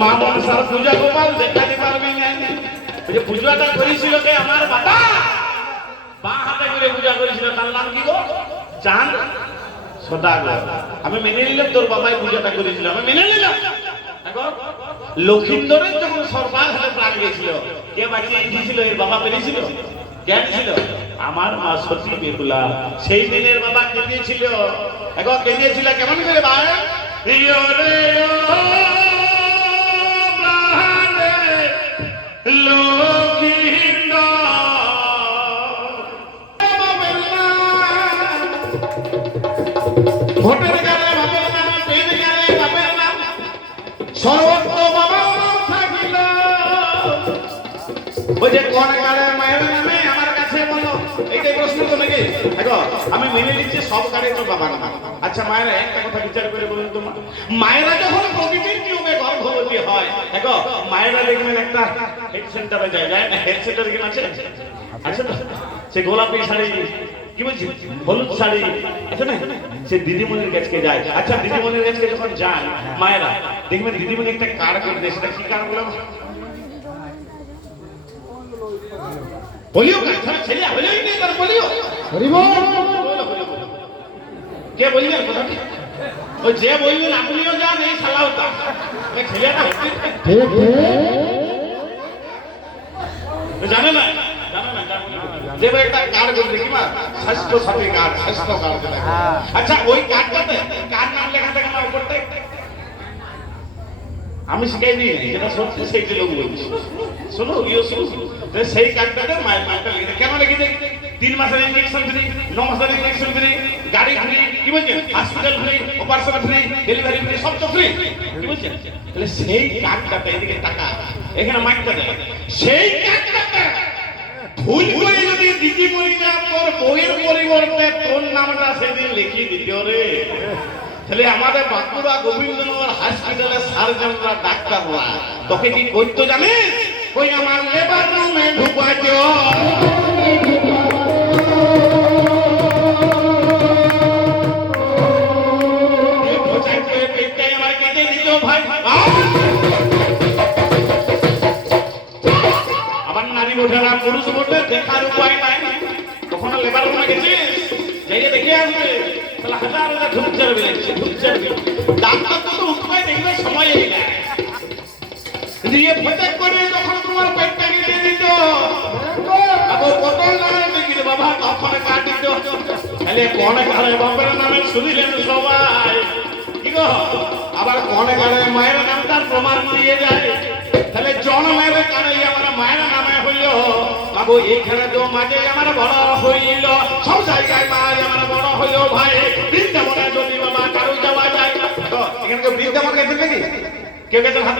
মা মনসার পূজা গোপাল দেখাতে পারবি না যে পূজাটা করেছিল কে আমার বাবা বা হাতে করে পূজা করেছিল তার নাম কি গো চান সদাগর আমি মেনে নিলাম তোর বাবাই পূজাটা করেছিল আমি মেনে নিলাম লক্ষিন্দরের যখন সরকার হাতে প্রাণ গেছিল কে বাঁচিয়ে দিয়েছিল এর বাবা পেরেছিল কেন ছিল আমার মা সতী বেহুলা সেই দিনের বাবা কেঁদেছিল এখন কেঁদেছিল কেমন করে ভাই যে কোন মায়ের নামে, আমার কাছে বলো এইটাই প্রশ্ন তো নাকি? দেখো, আমি মেনে নিচ্ছি সব তো বাবার নাম। আচ্ছা মায়েরা, একটা কথা বিচার করে বলুন তো মায়েরা যখন প্রকৃতির নিয়মে গর্ভবতী হয়, দেখো, মায়েরা দেখবেন একটা হেড সেন্টারে যায় যায় না? হেড সেন্টার আছে? আছে সে গোলাপি শাড়ি, কি বলছি? হলুদ শাড়ি, আছে না? সে দিদিমণির কাছকে যায়। আচ্ছা দিদিমণির কাছকে যখন যান, মায়েরা, দেখবেন দিদিমণি একটা কার্ড করে দেয়, সেটা কি কার্ড বলে? বলিও কাজ ছেলে হলেই নেই তার বলিও। কে বলবেন কথাটি? ওই যে বলবেন আপনিও যান এই সালাও তা ছেলেটা জানে না জানে না জানে না। যে ভাই একটা কার্ড করে দেখি মা? স্বাস্থ্য সাথী কার্ড স্বাস্থ্য কার্ড আচ্ছা ওই কার্ডটাতে কার নাম লেখা থাকে না উপরটায় আমি শিখাই দিই যেটা সত্যি সেইটা লোক বলছি। শোনো শোনো। সেই কার্ডটাতে মায়ের মায়েরটা লিখে কেন লিখে দেয় তিন মাসের ইঞ্জেকশন ফ্রি, ন মাসের ইঞ্জেকশন ফ্রি, গাড়ি ফ্রি, কি বলছেন? Hospital free operation free delivery free, সব তো ফ্রি। কি তাহলে সেই এদিকে টাকা এখানে মাইকটা দেয় সেই কার্ডটাতে ভুল করে যদি দিদি মরিটা তোর বইয়ের পরিবর্তে তোর নামটা সেদিন লিখিয়ে দিতে রে। তাহলে আমাদের বাঁকুড়া গোবিন্দনগর হসপিটালে সার্জনরা ডাক্তাররা, তোকে কি করতো জানিস? ওই আমার লেবার রুমে ঢুকাইত আমার নারী না পুরুষ ভোটে দেখার উপায় নাই। তখন লেবার রুমে গেছিস? যাইয়ে দেখে আসবে। তাহলে হাজার হাজার ঢুকচার বেড়েছে ঢুকচার তো উপায় দেখবে, সময় না দিয়ে ফেটেক করে নামে দেখি রে বাবা তখন কাটিত তাহলে কনে কারে বাপের নামে শুনিলেন সবাই। গো? আবার কনে কারে মায়ের নামটার প্রমাণ দিয়ে যায়। তাহলে জন্মের কারে আমার মায়ের নামে হইল। বাবু, এইখানে তো মাঝে আমার বড় হইল। সব জায়গায় মা আমার বড় হইল ভাই। বৃন্দাবনে যদি বাবা কারও যাওয়া যায়। তো, এখানে কেউ বৃন্দাবন গেছেন নাকি কেউ গেছেন হাত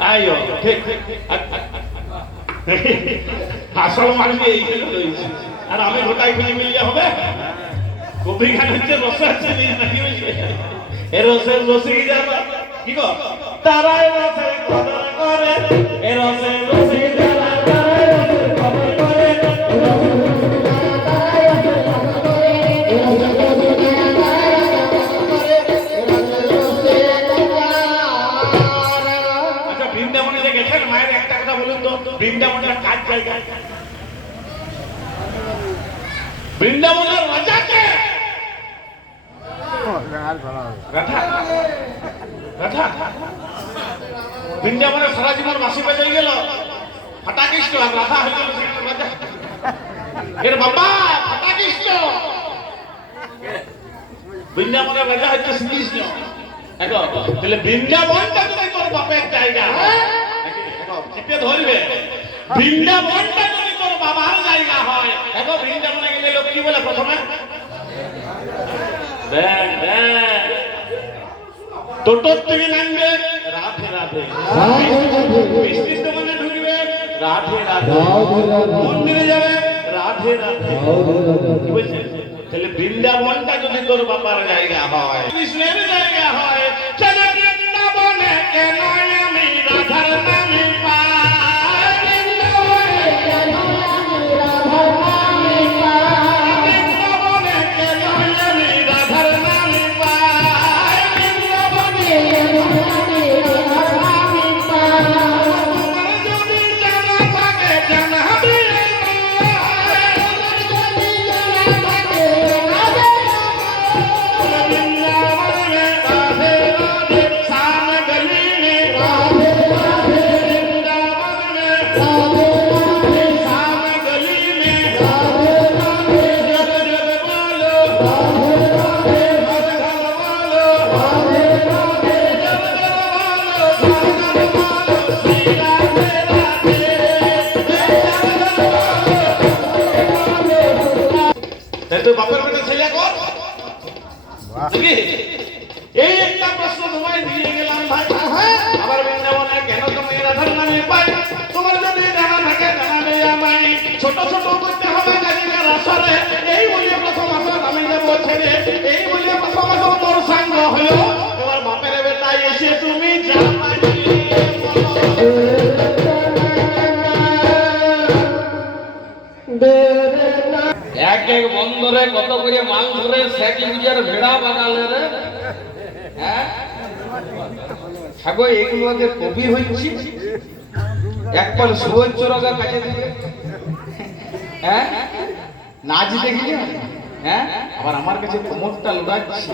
আইও, ঠিক আসল রয়েছে আর আমি গোটাই ফেলে মিললে হবে। কবি হচ্ছে রস আছে এ রসের রসে কি যাবা। কি গো তারাই রসে বাবা ফাটা কৃষ্ণ বৃন্দাবনের রাজা হচ্ছে শ্রীকৃষ্ণ দেখো তাহলে বৃন্দাবনটা যদি তোর বাপের জায়গা চিপে ধরবে বৃন্দাবনটা যদি তোর বাবার জায়গা হয় দেখো বৃন্দাবনে গেলে লোক কি বলে প্রথমে দেখ দেখ টোটোর থেকে নামবে রাধে রাধে। বৃষ্টির দোকানে ঢুকবে রাধে রাধে। মন্দিরে যাবে। রাধে রাধে বৃন্দাবনটা যদি তোর বাবার জায়গা হয়। কৃষ্ণের জায়গা হয়? ছেড়ে ভেড়া বাগালে রে? হ্যাঁ? ঠাকুর এগুলোকে কবি হচ্ছে একবার কাজে দিবে হ্যাঁ? নাচ দেখি হ্যাঁ? আবার আমার কাছে কোমরটা লোড়াচ্ছে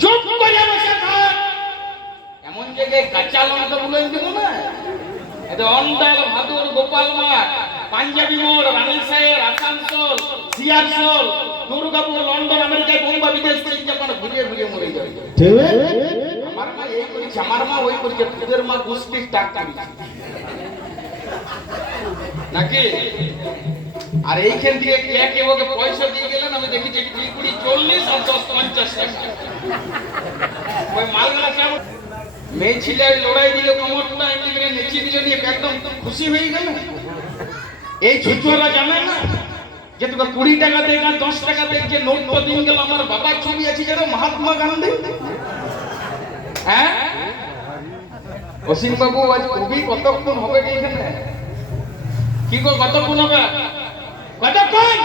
চুপ করে বসে থাক। এমন জায়গায় কাঁচা লঙ্কা বলে দেবো না? এটা অন্ডাল ভাদুর গোপাল মাঠ পাঞ্জাবি মোড় রানীসাহের আসানসোল সিয়ারসোল দুর্গাপুর লন্ডন আমেরিকায় বোম্বা বিদেশ থেকে যখন ঘুরিয়ে ঘুরিয়ে মরে যাবে আমার মা এই করেছে আমার মা ওই করেছে তোদের মা গোষ্ঠীর টাকা নাকি? আর এইখান থেকে কে কে ওকে পয়সা দিয়ে গেলেন? আমি দেখেছি কুড়ি কুড়ি চল্লিশ আর দশ পঞ্চাশ টাকা। ওই মালগুলা মেয়ে ছেলে লড়াই এমনি করে নেচে নিয়ে একদম খুশি হয়ে গেল। এই জানে না যে তোকে কুড়ি টাকা দেয় না দশ টাকা দেয় যে নোট দিন গেল আমার বাবার ছবি আছে যেন মহাত্মা গান্ধী? হ্যাঁ? অসীম বাবু আজ কবি কতক্ষণ হবে এখানে? কি গো কতক্ষণ হবে? কতক্ষণ?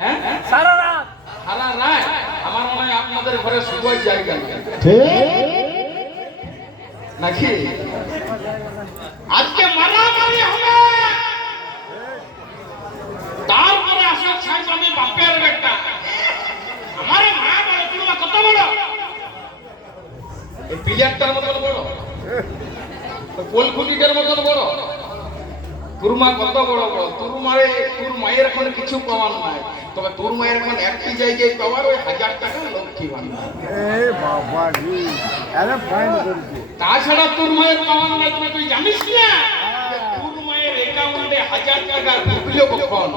হ্যাঁ? সারা রাত। সারা রাত? আমার মনে হয় আপনাদের ঘরে শুভর জায়গা। নাকি? আজকে মারামারি হবে। তারপরে আসার ছাই আমি বাপের বেটা। আমার মা বড় তুমি কত বড়? এই প্লেয়ারটার মতন বড়। পোলখুটিটার মতন বড়। তোর মা কত বড় বড়? তোর মারে তোর মায়ের এখন কিছু পাওয়ার নাই। তবে তোর মায়ের এখন একটি জায়গায় পাওয়ার ওই হাজার টাকা লক্ষ্মী ভান্ডার বাবা তাছাড়া তোর মায়ের পাওয়ার নাই তুমি তুই জানিস না? তোর মায়ের অ্যাকাউন্টে হাজার টাকা ঢুকলো কখন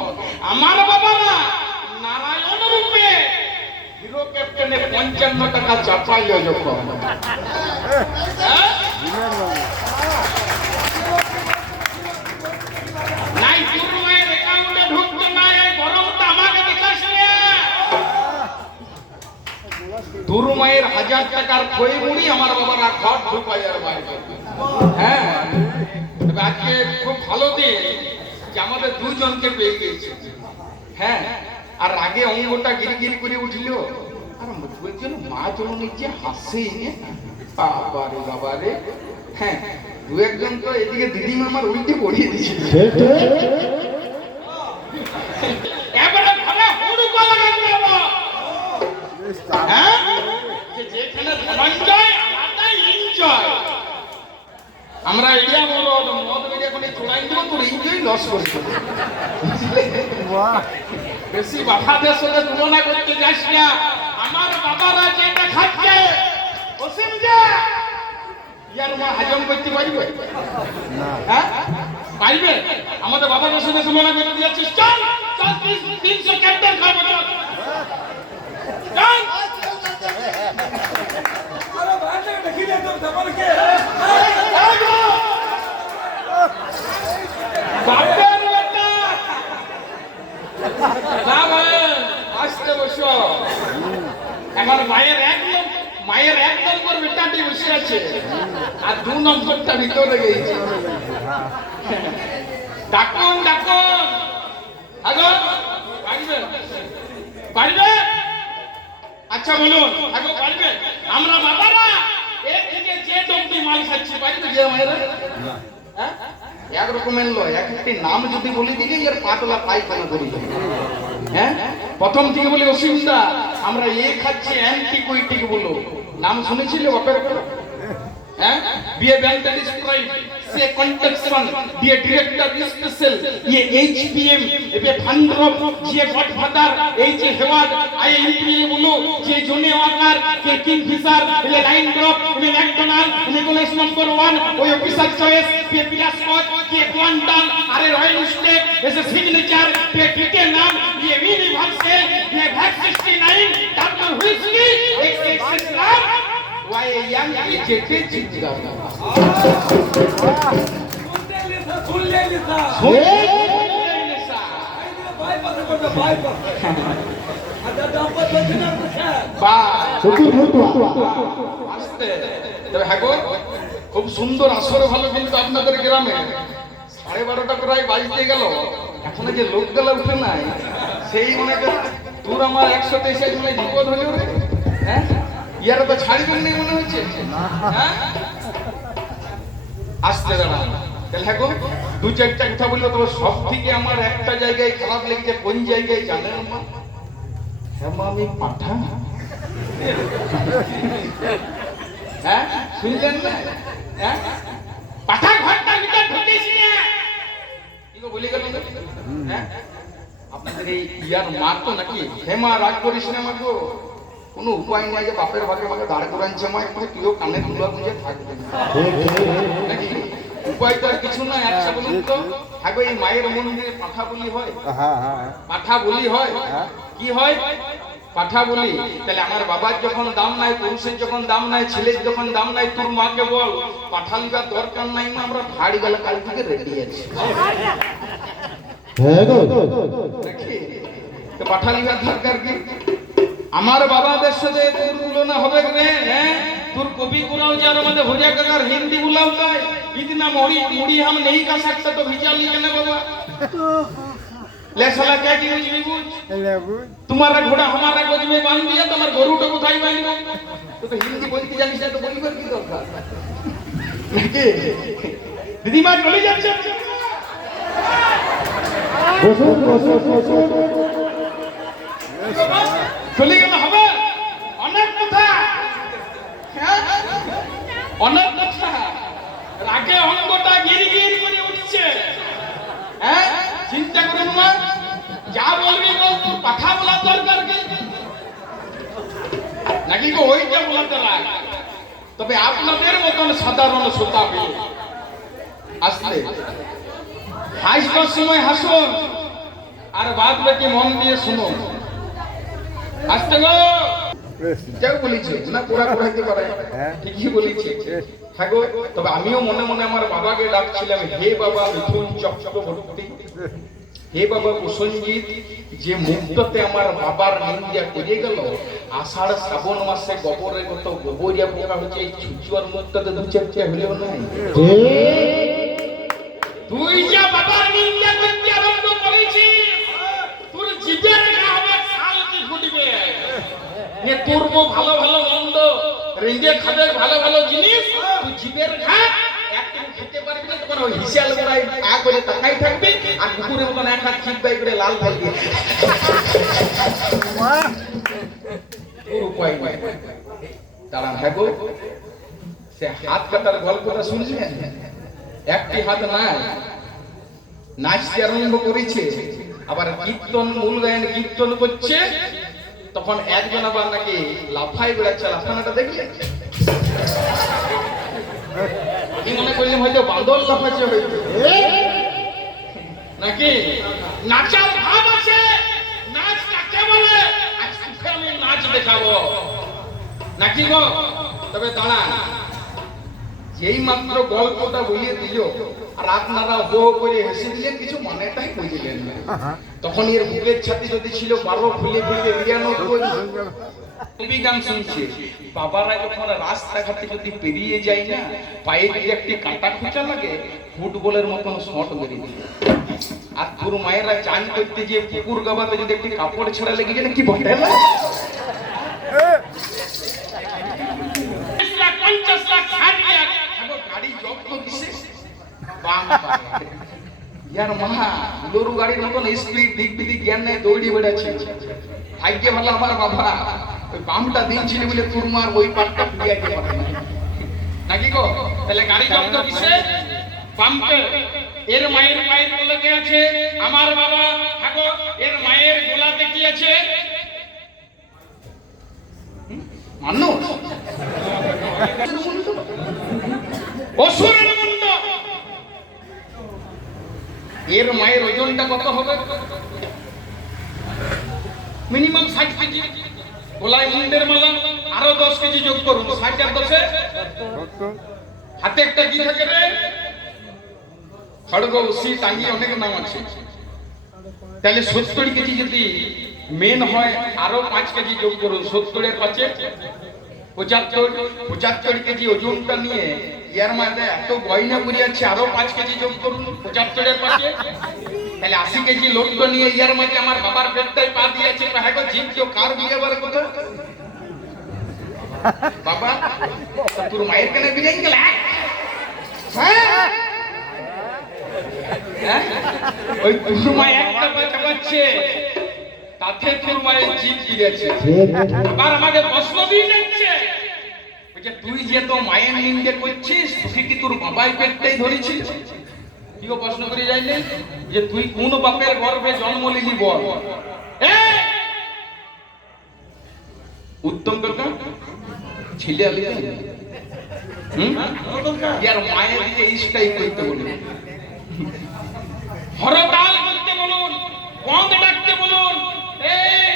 আমার বাবারা নারায়ণ রূপে হিরো ক্যাপ্টেনে পঞ্চান্ন টাকা চাপাইল যখন। হ্যাঁ? বিমান বাবু নাই তোর মায়ের অ্যাকাউন্টে ঢুকতো না এই গরমটা আমাকে দেখাস না তোর মায়ের হাজার টাকার খই মুড়ি আমার বাবারা ঘর ঢুকাই আর বাইরে হ্যাঁ তবে আজকে খুব ভালো দিন যে আমাদের দুজনকে পেয়ে গিয়েছে। হ্যাঁ আর আগে অঙ্গটা গিরি করে উঠল। আর বলছিল মা জননী যে হাসে বাবারে বাবারে। হ্যাঁ দু একজন তো এদিকে দিদি আমার উল্টে পড়িয়ে দিয়েছিল এবারে হুড়ুকো হ্যাঁ? যেখানে আলাদা এনজয় আমরা এরিয়া বলো মদ বেরিয়ে এখন চড়াই দিব তোর এনজয় লস করছে বেশি বাবাদের সঙ্গে তুলনা করতে যাস না। আমার বাবারা যেটা খাচ্ছে। অসীম যে ইয়ার মা হজম করতে পারবে? হ্যাঁ? পারবে? আমাদের বাবাদের সঙ্গে তুলনা করতে যাচ্ছিস চল চল তিন- তিনশো ক্যাপ্টেন খাব চল চল বাপের বেটা না ভাই আসতে এখন মায়ের এক মায়ের এক নম্বর বেটাটি বসে আছে। আর দু নম্বরটা ভিতরে গেছে ডাকুন ডাকুন। আগো পারবে পারবে আচ্ছা বলুন। আগো পারবে আমরা বাবারা এর থেকে যে দমটি মাল খাচ্ছি পারবে যে মায়েরা? হ্যাঁ? এক রকমের লয়। এক একটি নাম যদি বলে দিলে এর পাতলা পায়খানা করে। হ্যাঁ? প্রথম থেকে বলি, অসুবিধা, আমরা এ খাচ্ছি অ্যান্টিকোয়েটিক বলো। নাম শুনেছিলে বাপের হ্যাঁ? বিয়ে ব্যান্ড স্প্রাইট সে কন্টেক্সন বিয়ে ডিরেক্টর স্পেশাল ये এইচপিএম এবে ভান্ডরপ যে গডফাদার এই যে হেওয়ার আই এমপিএ বলো যে জোনে ওয়াকার যে কিং ফিশার এলে লাইন ড্রপ এবে ম্যাকডোনাল্ড নিকোলাস নম্বর 1 ওই অফিসার চয়েস পে পিলাস কোচ কে কোয়ান্টাম আরে রয়্যাল স্টেট এসে সিগনেচার পে পিকে নাম ये মিনি ভার্সেল ये ভ্যাক 69 ডাক্তার হুইস্কি এক্স নাম ওয়াই হ্যাঁ গো, খুব সুন্দর আসর ভালো কিন্তু আপনাদের গ্রামে সাড়ে বারোটা প্রায় বাজতে গেল এখনও যে লোকগুলো উঠে নাই সেই মনে কর তোর আমার একশো এসে মনে হয় বিপদ হলো রে হ্যাঁ ইয়ারা তো ছাড়বেন নেই মনে হচ্ছে? হ্যাঁ? আসতে দাঁড়া হ্যাঁ দু চারটা কথা বলল তবে সব থেকে আমার একটা জায়গায় খারাপ লেগেছে কোন জায়গায় জানেন হ্যাঁ মা, আমি পাঠা হ্যাঁ শুনলেন না? হ্যাঁ? পাঠা ঘরটা ভিতর ঢুকিস না কি বলে গেল হ্যাঁ? আপনাদের এই ইয়ার মা তো নাকি? হেমা রাগ করিস না মা গো। কোনো উপায় নাই যে বাপের ভাগে ভাগে দাঁড় করাচ্ছে একটু তুইও কানে তুলা বুঝে থাকবে। নাকি? উপায় তো আর কিছু না আচ্ছা বলুন তো। হ্যাঁ গো, এই মায়ের মন্দিরে পাঠা বলি হয়? হ্যাঁ হ্যাঁ পাঠা বলি হয়? কি হয়? পাঠা বলি। তাহলে আমার বাবার যখন দাম নাই পুরুষের যখন দাম নাই ছেলের যখন দাম নাই তোর মাকে বল পাঠা লিবার দরকার নাই মা আমরা ভাড়ি গেলে কাল থেকে রেডি আছি। পাঠা লিবার দরকার কি? আমার বাবাদের সাথে তোর তুলনা হবে রে হ্যাঁ? তোর কবি গুলাও যার মধ্যে ভোজা কাকার হিন্দি গুলাও তাই। ইতনা মরি মুড়ি হাম নেই কা সকতে তো ভিজা লি কেন বাবা? লে কে কি বুঝবি বুঝ? তোমারা ঘোড়া আমারা গজবে বানবি তোমার গরুটা কোথায় বানবি তো হিন্দি বলতে জানিস না তো বলিবার কি দরকার? দিদিমা চলে যাচ্ছে। বসুন বসুন বসুন। চলে গেলে হবে। অনেক কথা? অনেক কথা। রাগে অঙ্গটা গিরি গিরি করে উঠছে। হ্যাঁ চিন্তা করুন না। যা বলবি বল তোর কথা বলার দরকার নাকি গো ওইটা বলাতে রাখ তবে আপনাদের মতন সাধারণ শ্রোতা পেয়ে আসলে হাসবার সময় হাসুন, আর বাদ বাকি মন দিয়ে শুনুন। যাও বলেছে না পোড়া পোড়াইতে পারে। হ্যাঁ। ঠিকই বলেছে। থাকো তবে আমিও মনে মনে আমার বাবাকে ডাকছিলাম হে বাবা মিথুন চক্রবর্তী। হে বাবা প্রসঞ্জিৎ যে মুক্ততে আমার বাবার নিন্দা করে গেল আষাঢ় শ্রাবণ মাসে গোবরে কত গোবরিয়া পোকা হচ্ছে এই ছুচুয়ার মুক্ততে দু চারটে হলেও নাই। তুই যা বাবার নে তোর বউ ভালো ভালো খাবে ভালো ভালো জিনিস, তুই না মতন এক হাত নাই। কাটার একটি হাত নাই, নাচতে আরম্ভ করেছে, আবার কীর্তন, মূল গায়ন কীর্তন করছে তখন একজন আবার নাকি লাফাই বেড়াচ্ছে, লাফানাটা দেখলে? আমি মনে করলাম হয়তো বাঁদর লাফাচ্ছে হয়তো? নাকি? নাচার ভাব আছে। নাচ কাকে বলে? আজকে আমি নাচ দেখাবো। নাকি গো? তবে দাঁড়ান। যেই মাত্র গল্পটা বলিয়ে দিল। আর আপনারা হো হো করে হেসে দিলেন কিছু মানেটাই বুঝলেন না। তখন এর বুকের ছাতি যদি ছিল বারো ফুলে ফুলে বিরানব্বই কবি গান শুনছে। বাবারা যখন রাস্তাঘাটে যদি পেরিয়ে যায় না পায়ে যদি একটি কাঁটা খুঁচা লাগে ফুটবলের মতন শট মেরে দিল। আর তোর মায়েরা চান করতে যে পুকুর গাবাতে যদি একটি কাপড় ছেড়া লেগে যায় না কি বটে না পঞ্চাশ লাখ ষাট লাখ এখন গাড়ি জব্দ কিসে বাম পায়ে। ইয়ার গরু গাড়ির মতন দিক বিদিক জ্ঞান নেই দৌড়ি বেড়াচ্ছে। ভাগ্যে ভালো আমার বাবা। ওই বামটা বলে ওই পাটটা পারে নাকি গো? তাহলে গাড়ি জব্দ কিসে? পাম্পে এর মায়ের গোলাতে আছে? আমার বাবা। থাকো এর মায়ের গোলাতে কি আছে? মানুষ? অসুরের এর মায়ের ওজনটা কত হবে? মিনিমাম ষাট কেজি। গোলায় মুন্ডের মালা আরও দশ কেজি যোগ করুন ষাট আর দশে? হাতে একটা কি থাকে রে? খড়গ উসি টাঙ্গি অনেক নাম আছে। তাহলে সত্তর কেজি যদি মেন হয়, আরও পাঁচ কেজি যোগ করুন সত্তরের পাঁচে? পঁচাত্তর। পঁচাত্তর কেজি ওজনটা নিয়ে জিপ বাবা তোর মায়ের হ্যাঁ হ্যাঁ? তাতে জিপ আবার আমাকে প্রশ্ন দিয়ে যাচ্ছে বলছে, তুই যে তো মায়ের নিন্দে করছিস তুই কি তোর বাবাই পেটটাই ধরেছিস কি গো প্রশ্ন করে যাইলে যে তুই কোন বাপের গর্ভে জন্ম নিলি বল? উত্তম কাকা ছেলে আলি ইয়ার মায়ের দিকে ইস্টাই করতে বলি হরতাল করতে বলুন বন্ধ ডাকতে বলুন এই!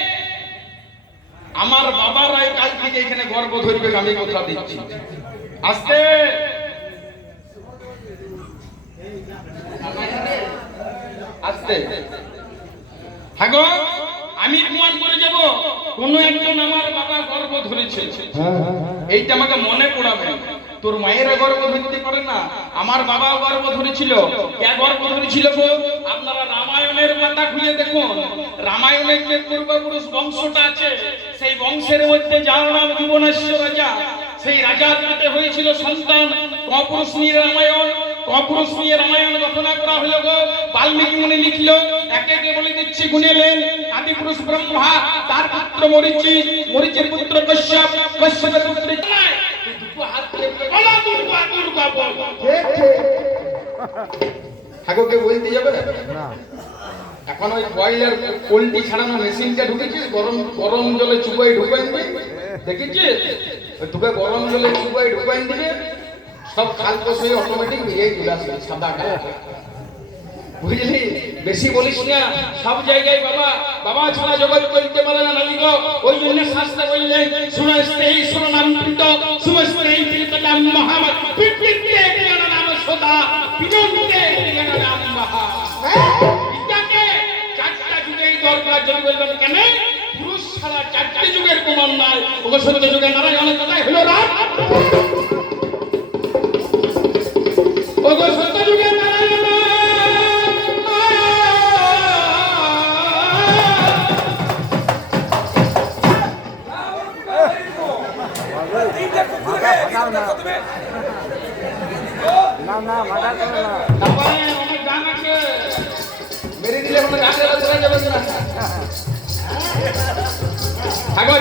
আমার বাবারাই কাল থেকে এখানে গর্ব ধরবে আমি কথা দিচ্ছি। আস্তে। আস্তে। থাকো আমি প্রমাণ করে যাব কোন একজন আমার বাবা গর্ব ধরেছে। এইটা আমাকে মনে পড়াবে। তোর মায়ের গর্ব ধরতে পারে না, আমার বাবা গর্ব ধরেছিল। কে গর্ব ধরেছিল গো? আপনারা রামায়ণের পাতা খুলে দেখুন। রামায়ণের যে পূর্বপুরুষ বংশটা আছে, সেই বংশের মধ্যে যার নাম জীবনেশ্বর রাজা, সেই রাজার হাতে হয়েছিল সন্তান কপুরুষ রামায়ণ। কপুরুষ নিয়ে রামায়ণ রচনা করা হলো গো। বাল্মীকি মুনি লিখলো একে একে বলে দিচ্ছি গুনেলেন আদি পুরুষ ব্রহ্মা তার পুত্র মরিচি মরিচির পুত্র কশ্যপ কশ্যপের পুত্র ঠাকুরকে বলতে যাবে? না। এখন ওই বয়লার পোল্ট্রি ছাড়ানো মেশিনটা ঢুকেছিস? গরম গরম জলে চুবাই ঢুকাই দিবে? দেখেছিস? ওই তোকে গরম জলে চুবাই ঢুকাই দিবে? সব খাল কষে অটোমেটিক বেরিয়ে চলে আসবে সাদা কালো বুঝলি? বেশি বলিস না। সব জায়গায় বাবা বাবা ছাড়া জগৎ করতে পারে না নালিগ ওই জন্য শাস্ত্রে বললেন শুনস্তে এই শুননাম পিত সুমস্তে এই পিতলাম মহামত। পিপিতে জ্ঞান নাম সদা জ্ঞান নাম মহা। বিদ্যাকে চারটা যুগেই দরকার যদি বলবেন, কেন? পুরুষ ছাড়া চারটি যুগের প্রমাণ নাই। ওকে সত্য যুগে নারায়ণের কথাই হলো রাত মেরে দিলে কোনো গানের চলে যাবে না থাকো